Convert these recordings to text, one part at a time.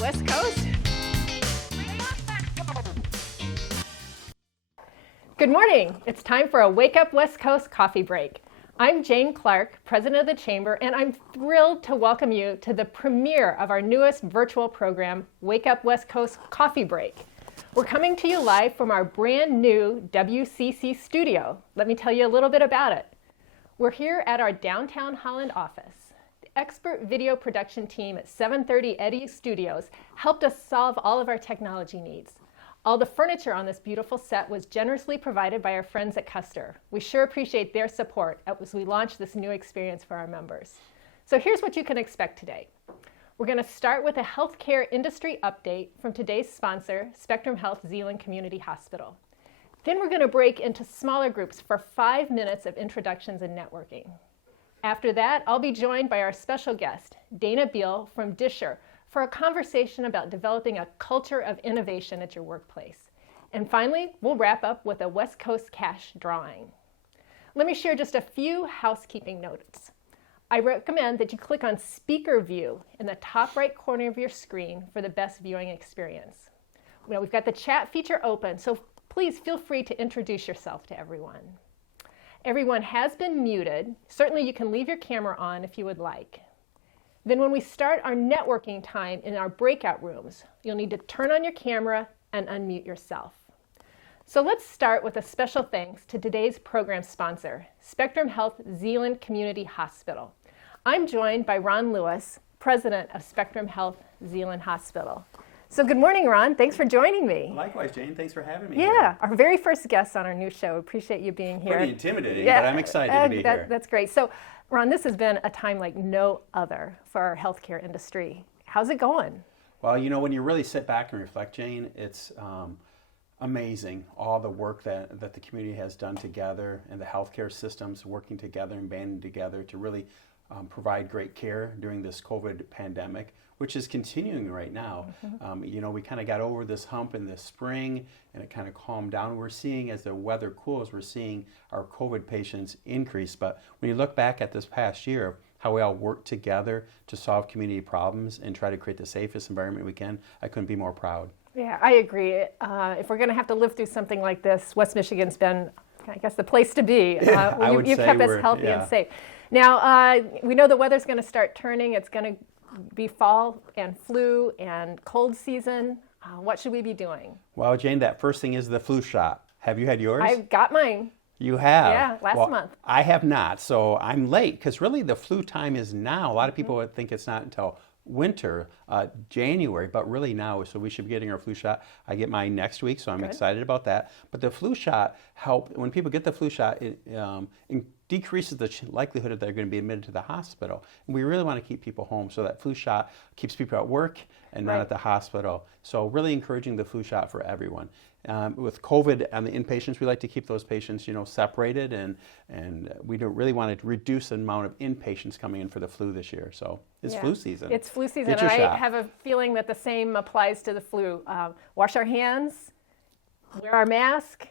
West Coast. Good morning. It's time for a Wake Up West Coast coffee break. I'm Jane Clark, president of the Chamber, and I'm thrilled to welcome you to the premiere of our newest virtual program, Wake Up West Coast Coffee Break. We're coming to you live from our brand new WCC studio. Let me tell you a little bit about it. We're here at our downtown Holland office. The expert video production team at 730 Eddy Studios helped us solve all of our technology needs. All the furniture on this beautiful set was generously provided by our friends at Custer. We sure appreciate their support as we launch this new experience for our members. So here's what you can expect today. We're going to start with a healthcare industry update from today's sponsor, Spectrum Health Zeeland Community Hospital. Then we're going to break into smaller groups for 5 minutes of introductions and networking. After that, I'll be joined by our special guest, Dayna Beal from Disher, for a conversation about developing a culture of innovation at your workplace. And finally, we'll wrap up with a West Coast cash drawing. Let me share just a few housekeeping notes. I recommend that you click on Speaker View in the top right corner of your screen for the best viewing experience. Well, we've got the chat feature open, so please feel free to introduce yourself to everyone. Everyone has been muted. Certainly you can leave your camera on if you would like. Then when we start our networking time in our breakout rooms, you'll need to turn on your camera and unmute yourself. So let's start with a special thanks to today's program sponsor, Spectrum Health Zeeland Community Hospital. I'm joined by Ron Lewis, president of Spectrum Health Zeeland Hospital. So good morning, Ron. Thanks for joining me. Likewise, Jane. Thanks for having me. Yeah, our very first guest on our new show. Appreciate you being here. Pretty intimidating, but I'm excited to be here. That's great. So, Ron, this has been a time like no other for our healthcare industry. How's it going? Well, you know, when you really sit back and reflect, Jane, it's amazing all the work that the community has done together and the healthcare systems working together and banding together to really provide great care during this COVID pandemic, which is continuing right now. Mm-hmm. You know, we kind of got over this hump in the spring and it kind of calmed down. We're seeing as the weather cools, we're seeing our COVID patients increase. But when you look back at this past year, how we all worked together to solve community problems and try to create the safest environment we can, I couldn't be more proud. Yeah, I agree. If we're going to have to live through something like this, West Michigan's been, I guess, the place to be. You've kept us healthy and safe. Now, we know the weather's going to start turning. It's going to be fall and flu and cold season. What should we be doing? Well, Jane, that first thing is the flu shot. Have you had yours? I've got mine. You have? Yeah, last month. I have not, so I'm late because really the flu time is now. A lot of people would think it's not until winter, January, but really now, so we should be getting our flu shot. I get mine next week, so I'm excited about that. But the flu shot when people get the flu shot, it decreases the likelihood that they're going to be admitted to the hospital. And we really want to keep people home, so that flu shot keeps people at work and not at the hospital. So really encouraging the flu shot for everyone. With COVID and the inpatients, we like to keep those patients, separated, and we don't really want to reduce the amount of inpatients coming in for the flu this year. So it's flu season. It's flu season, and I have a feeling that the same applies to the flu. Wash our hands, wear our mask,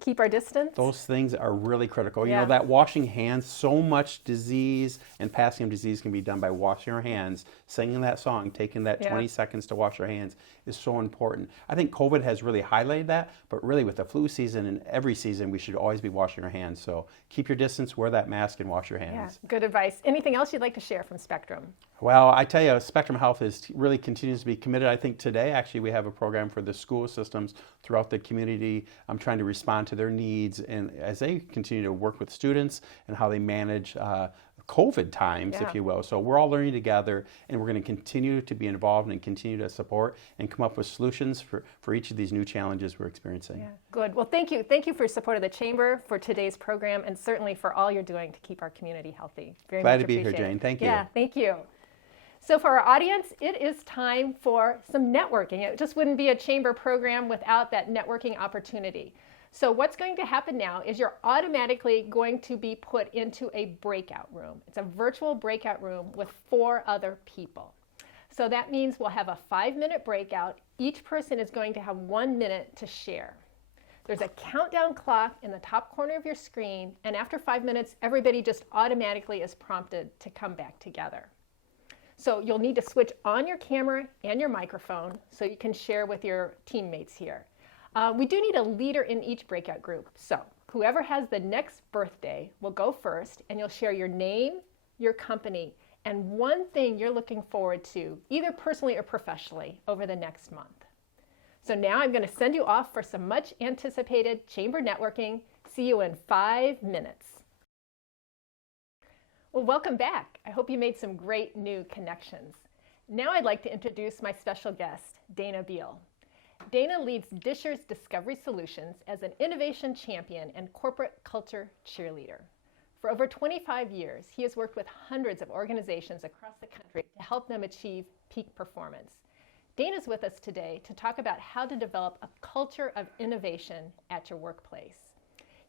keep our distance. Those things are really critical. Yeah. You know, that washing hands, so much disease and passing of disease can be done by washing our hands, singing that song, taking that 20 seconds to wash our hands is so important. I think COVID has really highlighted that, but really with the flu season and every season, we should always be washing our hands. So keep your distance, wear that mask, and wash your hands. Yeah, good advice. Anything else you'd like to share from Spectrum? Well, I tell you, Spectrum Health really continues to be committed. I think today, actually, we have a program for the school systems throughout the community. I'm trying to respond to their needs, and as they continue to work with students and how they manage COVID times, if you will. So we're all learning together, and we're going to continue to be involved and continue to support and come up with solutions for each of these new challenges we're experiencing. Yeah, good. Well, thank you. Thank you for your support of the Chamber for today's program, and certainly for all you're doing to keep our community healthy. Very Glad much to be here, appreciated. Jane. Thank you. Yeah, thank you. So for our audience, it is time for some networking. It just wouldn't be a Chamber program without that networking opportunity. So what's going to happen now is you're automatically going to be put into a breakout room. It's a virtual breakout room with 4 other people. So that means we'll have a 5-minute breakout. Each person is going to have 1 minute to share. There's a countdown clock in the top corner of your screen, and after 5 minutes, everybody just automatically is prompted to come back together. So you'll need to switch on your camera and your microphone so you can share with your teammates here. We do need a leader in each breakout group. So whoever has the next birthday will go first, and you'll share your name, your company, and one thing you're looking forward to, either personally or professionally, over the next month. So now I'm going to send you off for some much anticipated chamber networking. See you in 5 minutes. Well, welcome back. I hope you made some great new connections. Now I'd like to introduce my special guest, Dayna Beal. Dayna leads Disher's Discovery Solutions as an innovation champion and corporate culture cheerleader. For over 25 years, he has worked with hundreds of organizations across the country to help them achieve peak performance. Dayna's with us today to talk about how to develop a culture of innovation at your workplace.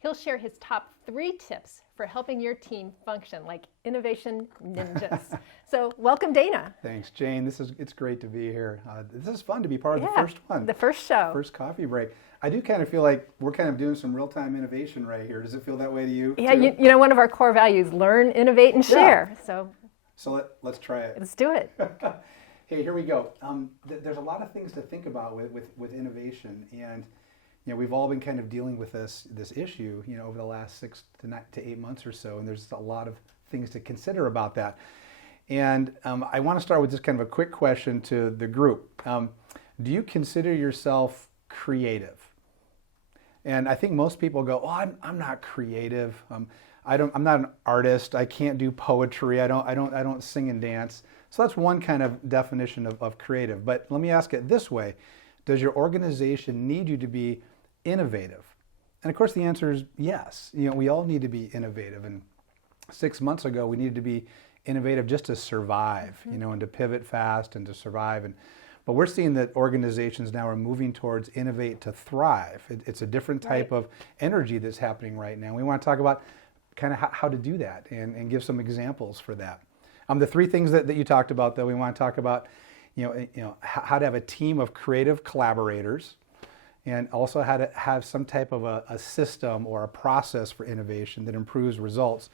He'll share his top 3 tips for helping your team function like innovation ninjas. So welcome, Dayna. Thanks, Jane. It's great to be here. This is fun to be part of the first one. The first show. First coffee break. I do kind of feel like we're kind of doing some real-time innovation right here. Does it feel that way to you? Yeah, you know, one of our core values, learn, innovate, and share. So let's try it. Let's do it. Hey, here we go. There's a lot of things to think about with innovation, and you know, we've all been kind of dealing with this issue, you know, over the last 6 to 8 months or so, and there's a lot of things to consider about that. And I want to start with just kind of a quick question to the group. Do you consider yourself creative? And I think most people go, "Oh, I'm not creative. I'm not an artist. I can't do poetry. I don't sing and dance." So that's one kind of definition of creative. But let me ask it this way: does your organization need you to be innovative? And of course, the answer is yes. You know, we all need to be innovative. And 6 months ago, we needed to be innovative just to survive, you know, and to pivot fast and to survive. But we're seeing that organizations now are moving towards innovate to thrive. It's a different type of energy that's happening right now. We want to talk about kind of how to do that and give some examples for that. The 3 things that you talked about, though, we want to talk about, you know, how to have a team of creative collaborators, and also how to have some type of a system or a process for innovation that improves results.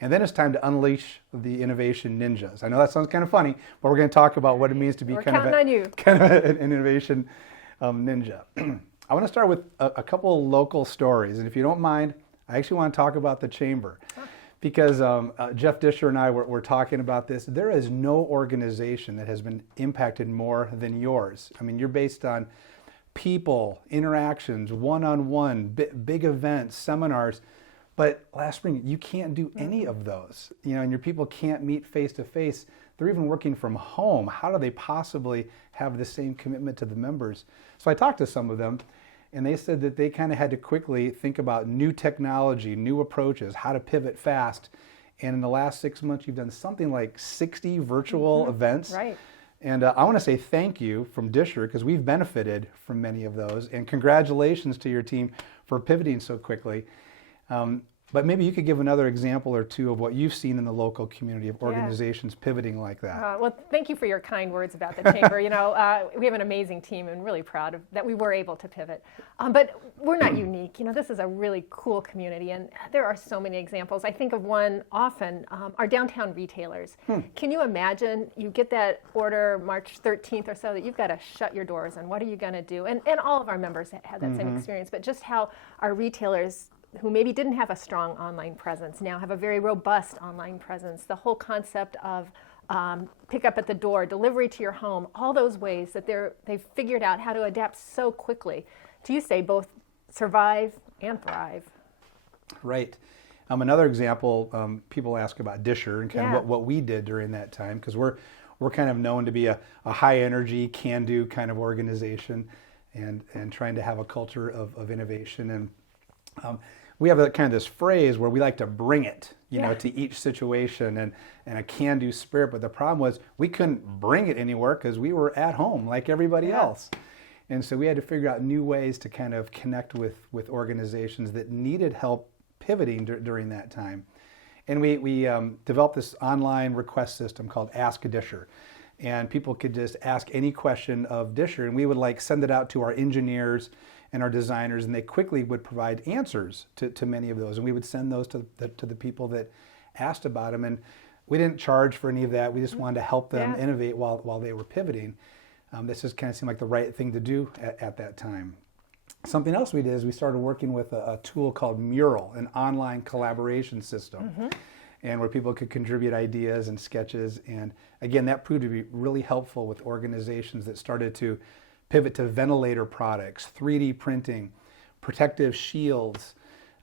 And then it's time to unleash the innovation ninjas. I know that sounds kind of funny, but we're going to talk about what it means to be kind of an innovation ninja. I want to start with a couple of local stories. And if you don't mind, I actually want to talk about the chamber. Because Jeff Disher and I were talking about this. There is no organization that has been impacted more than yours. I mean, you're based on people, interactions, one-on-one, big events, seminars. But last spring, you can't do any of those, you know, and your people can't meet face to face. They're even working from home. How do they possibly have the same commitment to the members? So I talked to some of them, and they said that they kind of had to quickly think about new technology, new approaches, how to pivot fast. And in the last 6 months, you've done something like 60 virtual events. Right. And I want to say thank you from Disher, because we've benefited from many of those. And congratulations to your team for pivoting so quickly. But maybe you could give another example or 2 of what you've seen in the local community of organizations pivoting like that. Well, thank you for your kind words about the chamber. You know, we have an amazing team and really proud that we were able to pivot. But we're not unique. You know, this is a really cool community, and there are so many examples. I think of one often, our downtown retailers. Can you imagine you get that order March 13th or so that you've got to shut your doors, and what are you going to do? And all of our members had that same experience, but just how our retailers who maybe didn't have a strong online presence now have a very robust online presence. The whole concept of pick up at the door, delivery to your home, all those ways that they've figured out how to adapt so quickly to, you say, both survive and thrive. Right. Another example, people ask about Disher and kind of what we did during that time, because we're kind of known to be a high energy, can-do kind of organization, and trying to have a culture of innovation. And we have kind of this phrase where we like to bring it, you know, to each situation and a can-do spirit. But the problem was we couldn't bring it anywhere because we were at home like everybody else. And so we had to figure out new ways to kind of connect with organizations that needed help pivoting during that time. And we developed this online request system called Ask a Disher. And people could just ask any question of Disher, and we would send it out to our engineers and our designers, and they quickly would provide answers to many of those. And we would send those to the people that asked about them. And we didn't charge for any of that. We just wanted to help them innovate while they were pivoting. This just kind of seemed like the right thing to do at that time. Something else we did is we started working with a tool called Mural, an online collaboration system, and where people could contribute ideas and sketches. And again, that proved to be really helpful with organizations that started to pivot to ventilator products, 3D printing, protective shields,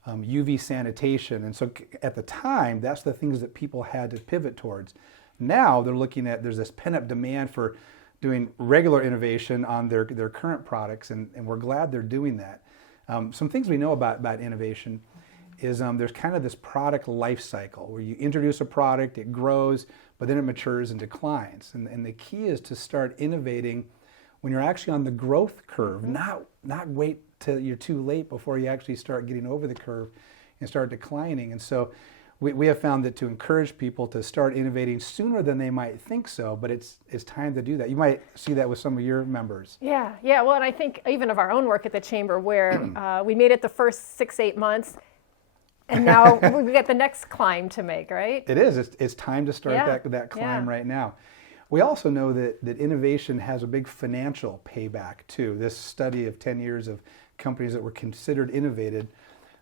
UV sanitation. And so at the time, that's the things that people had to pivot towards. Now they're looking at, there's this pent-up demand for doing regular innovation on their current products, and we're glad they're doing that. Some things we know about innovation is there's kind of this product life cycle where you introduce a product, it grows, but then it matures and declines. And the key is to start innovating when you're actually on the growth curve, not wait till you're too late before you actually start getting over the curve and start declining. And so we have found that to encourage people to start innovating sooner than they might think so, but it's time to do that. You might see that with some of your members. Yeah. Well, and I think even of our own work at the Chamber where we made it the first 6-8 months, and now we got the next climb to make, right? It is. It's time to start that climb right now. We also know that innovation has a big financial payback too. This study of 10 years of companies that were considered innovative,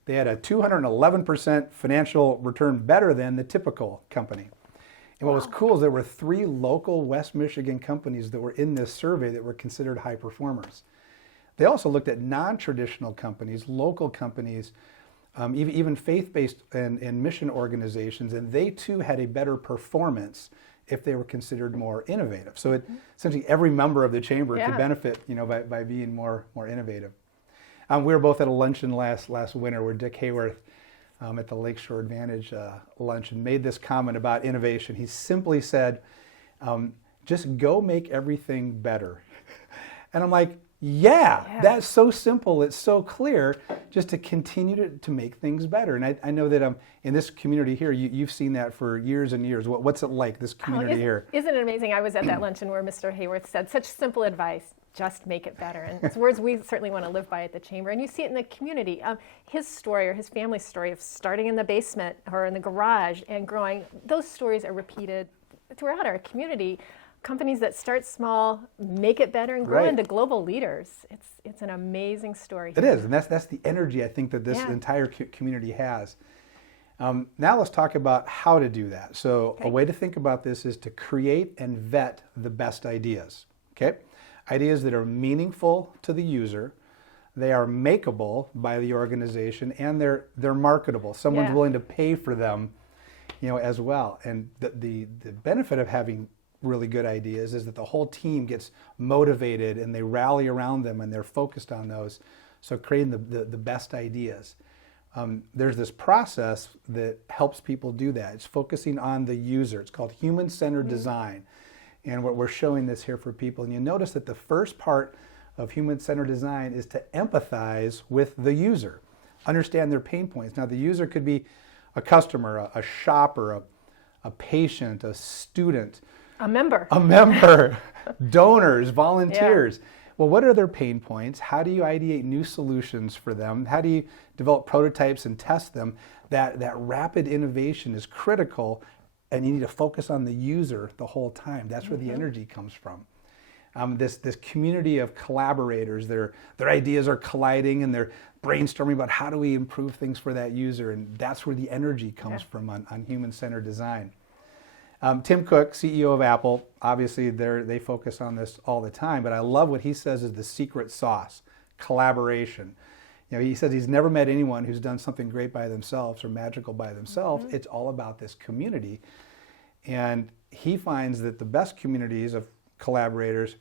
they had a 211% financial return better than the typical company. And what was cool is there were 3 local West Michigan companies that were in this survey that were considered high performers. They also looked at non-traditional companies, local companies, even faith-based and mission organizations, and they too had a better performance if they were considered more innovative. So essentially every member of the chamber could benefit, by being more innovative. We were both at a luncheon last winter where Dick Hayworth at the Lakeshore Advantage luncheon made this comment about innovation. He simply said, just go make everything better. And I'm like, that's so simple. It's so clear just to continue to make things better. And I know that in this community here, you've seen that for years and years. What's it like, this community here? Isn't it amazing? I was at that luncheon where Mr. Hayworth said such simple advice, just make it better. And it's words we certainly want to live by at the Chamber. And you see it in the community. His story or his family's story of starting in the basement or in the garage and growing, those stories are repeated throughout our community. Companies that start small, make it better, and grow into global leaders. It's an amazing story. It is, and that's the energy I think that this entire community has. Now let's talk about how to do that. So a way to think about this is to create and vet the best ideas. Okay, ideas that are meaningful to the user, they are makeable by the organization, and they're marketable. Someone's willing to pay for them, as well. And the benefit of having really good ideas is that the whole team gets motivated and they rally around them and they're focused on those. So creating the best ideas. There's this process that helps people do that. It's focusing on the user. It's called human-centered design. And we're showing this here for people. And you notice that the first part of human-centered design is to empathize with the user, understand their pain points. Now the user could be a customer, a shopper, a patient, a student, a member, donors, volunteers. Well, what are their pain points? How do you ideate new solutions for them? How do you develop prototypes and test them? That rapid innovation is critical, and you need to focus on the user the whole time. That's where the energy comes from. This community of collaborators, their ideas are colliding and they're brainstorming about how do we improve things for that user, and that's where the energy comes from on human-centered design. Tim Cook, CEO of Apple, obviously they focus on this all the time, but I love what he says is the secret sauce, collaboration. He says he's never met anyone who's done something great by themselves or magical by themselves. It's all about this community. And he finds that the best communities of collaborators,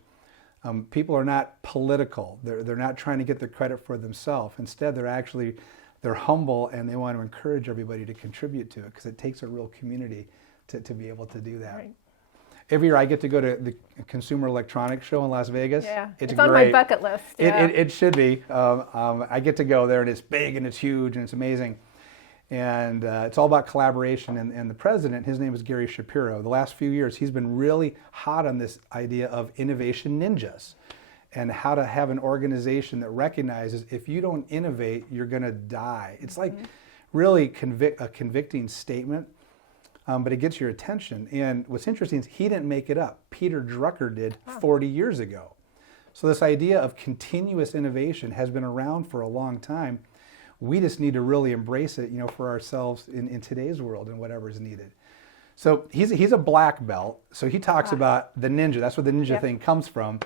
people are not political. They're not trying to get the credit for themselves. Instead, they're humble and they want to encourage everybody to contribute to it because it takes a real community to be able to do that. Right. Every year I get to go to the Consumer Electronics Show in Las Vegas. It's on my bucket list. It should be. I get to go there and it's big and it's huge and it's amazing. And it's all about collaboration. And the president, his name is Gary Shapiro. The last few years he's been really hot on this idea of innovation ninjas and how to have an organization that recognizes if you don't innovate, you're going to die. It's like really a convicting statement. but it gets your attention. And what's interesting is he didn't make it up. Peter Drucker did 40 years ago. So this idea of continuous innovation has been around for a long time. We just need to really embrace it, for ourselves in today's world and whatever is needed. So he's a black belt. So he talks about the ninja. That's where the ninja thing comes from.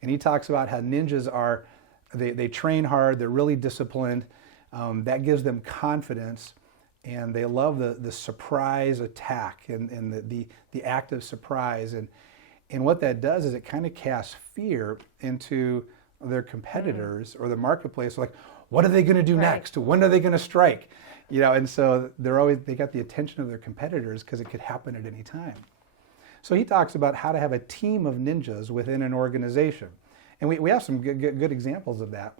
And he talks about how ninjas are, they train hard, they're really disciplined. That gives them confidence. And they love the surprise attack and the act of surprise. And what that does is it kind of casts fear into their competitors or the marketplace. Like, what are they going to do next? When are they going to strike? And so they got the attention of their competitors because it could happen at any time. So he talks about how to have a team of ninjas within an organization. And we have some good examples of that.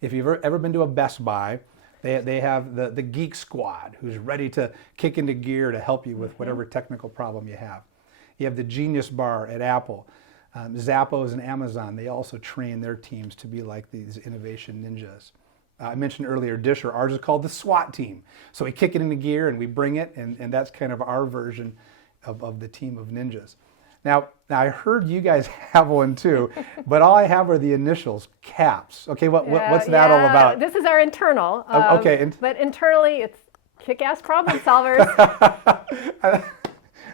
If you've ever been to a Best Buy, they have the Geek Squad who's ready to kick into gear to help you with whatever technical problem you have. You have the Genius Bar at Apple. Zappos and Amazon, they also train their teams to be like these innovation ninjas. I mentioned earlier Disher, ours is called the SWAT team. So we kick it into gear and we bring it, and that's kind of our version of the team of ninjas. Now I heard you guys have one too, but all I have are the initials, CAPS. Okay, what's that all about? This is our internal. Okay. But internally, it's kick-ass problem solvers.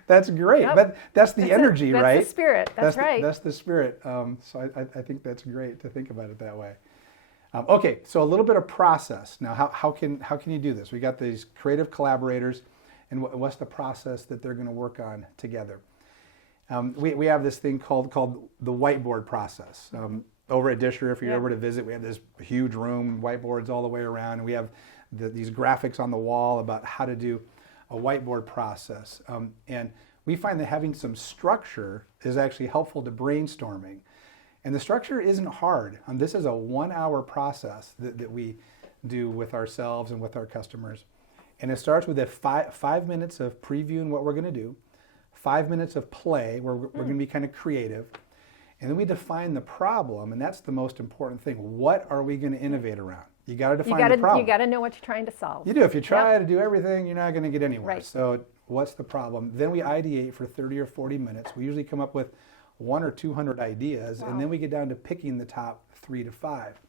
That's great. Yep. But that's the energy, right? That's the spirit. That's right. That's the spirit. So I think that's great to think about it that way. Okay, so a little bit of process. Now, how can you do this? We got these creative collaborators, and what's the process that they're going to work on together? We have this thing called the whiteboard process. Over at Disher, if you're ever to visit, we have this huge room, whiteboards all the way around, and we have these graphics on the wall about how to do a whiteboard process. And we find that having some structure is actually helpful to brainstorming. And the structure isn't hard. This is a 1-hour process that we do with ourselves and with our customers. And it starts with 5 minutes of previewing what we're going to do, 5 minutes of play where we're going to be kind of creative. And then we define the problem, and that's the most important thing. What are we going to innovate around? You got to define the problem. You got to know what you're trying to solve. You do. If you try to do everything, you're not going to get anywhere. Right. So what's the problem? Then we ideate for 30 or 40 minutes. We usually come up with 100 or 200 ideas, and then we get down to picking the top 3 to 5.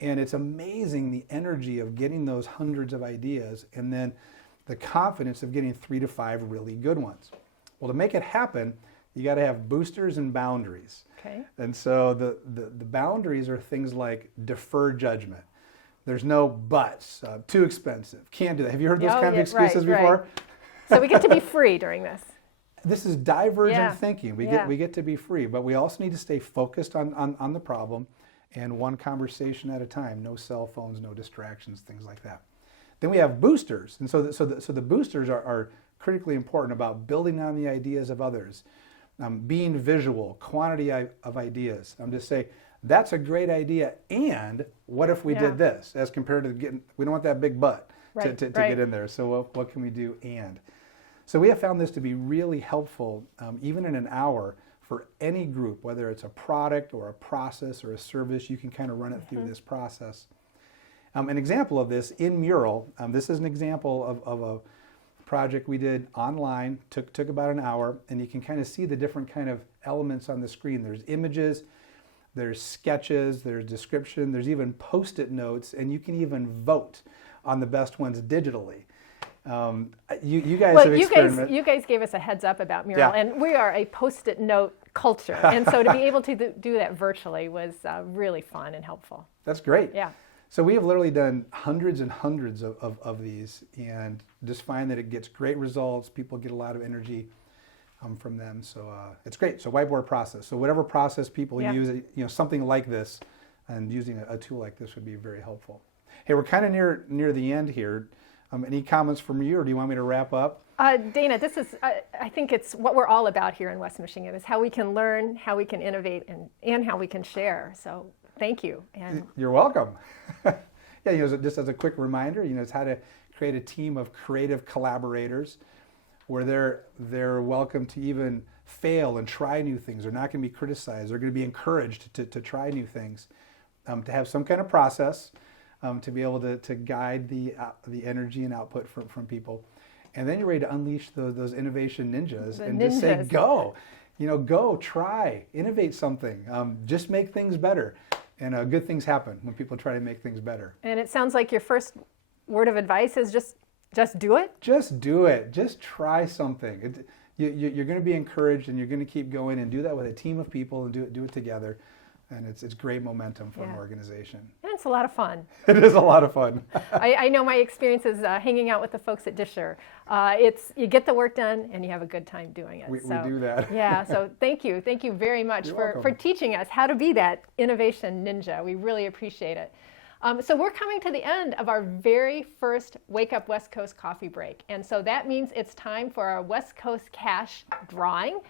And it's amazing the energy of getting those hundreds of ideas and then the confidence of getting 3 to 5 really good ones. Well, to make it happen, you got to have boosters and boundaries. Okay. And so the boundaries are things like defer judgment. There's no buts, too expensive, can't do that. Have you heard those kind of excuses before? Right. So we get to be free during this. This is divergent thinking. We get to be free, but we also need to stay focused on the problem and one conversation at a time. No cell phones, no distractions, things like that. Then we have boosters, and so the boosters are critically important about building on the ideas of others, being visual, quantity of ideas. Just say, that's a great idea, and what if we did this, as compared to we don't want that big butt to get in there, so what can we do, and. So we have found this to be really helpful, even in an hour, for any group, whether it's a product or a process or a service, you can kind of run it through this process. An example of this, in Mural, this is an example of a project we did online, took about an hour, and you can kind of see the different kind of elements on the screen. There's images, there's sketches, there's description, there's even Post-it notes, and you can even vote on the best ones digitally. You guys have experimented. You guys gave us a heads up about Mural, and we are a Post-it note culture, and so to be able to do that virtually was really fun and helpful. That's great. Yeah. So we have literally done hundreds and hundreds of these, and just find that it gets great results. People get a lot of energy from them, so it's great. So whiteboard process. So whatever process people use, something like this, and using a tool like this would be very helpful. Hey, we're kind of near the end here. Any comments from you, or do you want me to wrap up? Dayna, this is, I think it's what we're all about here in West Michigan, is how we can learn, how we can innovate, and how we can share. So thank you. And you're welcome. Just as a quick reminder, it's how to create a team of creative collaborators where they're welcome to even fail and try new things. They're not going to be criticized. They're going to be encouraged to try new things, to have some kind of process, to be able to guide the energy and output from people. And then you're ready to unleash those innovation ninjas The and just say, ninjas. go. Go, try, innovate something. Just make things better. And good things happen when people try to make things better. And it sounds like your first word of advice is just do it. Just do it. Just try something. You're going to be encouraged, and you're going to keep going and do that with a team of people and do it together. And it's great momentum for an organization. And it's a lot of fun. It is a lot of fun. I know my experiences hanging out with the folks at Disher. You get the work done and you have a good time doing it. We do that. Yeah, so thank you very much for teaching us how to be that innovation ninja. We really appreciate it. So we're coming to the end of our very first Wake Up West Coast coffee break. And so that means it's time for our West Coast Cash drawing.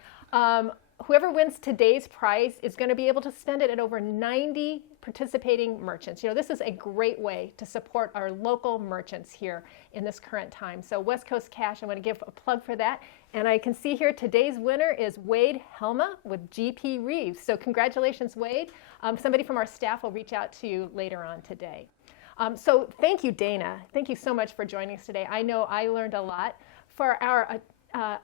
Whoever wins today's prize is going to be able to spend it at over 90 participating merchants. This is a great way to support our local merchants here in this current time. So West Coast Cash, I want to give a plug for that. And I can see here today's winner is Wade Helma with GP Reeves. So congratulations, Wade. Somebody from our staff will reach out to you later on today. So thank you, Dayna. Thank you so much for joining us today. I know I learned a lot. For our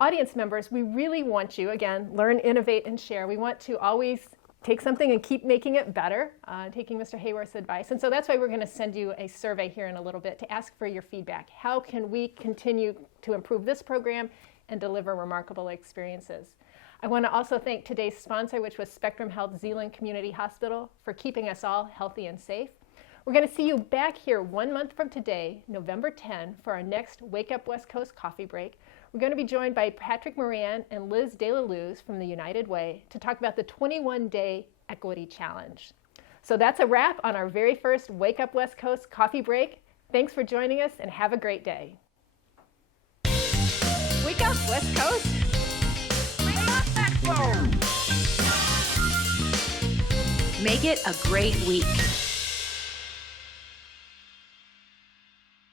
audience members, we really want you, again, learn, innovate, and share. We want to always take something and keep making it better, taking Mr. Hayworth's advice. And so that's why we're going to send you a survey here in a little bit to ask for your feedback. How can we continue to improve this program and deliver remarkable experiences? I want to also thank today's sponsor, which was Spectrum Health Zeeland Community Hospital, for keeping us all healthy and safe. We're going to see you back here 1 month from today, November 10, for our next Wake Up West Coast coffee break. We're going to be joined by Patrick Moran and Liz De La Luz from the United Way to talk about the 21-day Equity Challenge. So that's a wrap on our very first Wake Up West Coast coffee break. Thanks for joining us and have a great day. Wake Up West Coast. Make it a great week.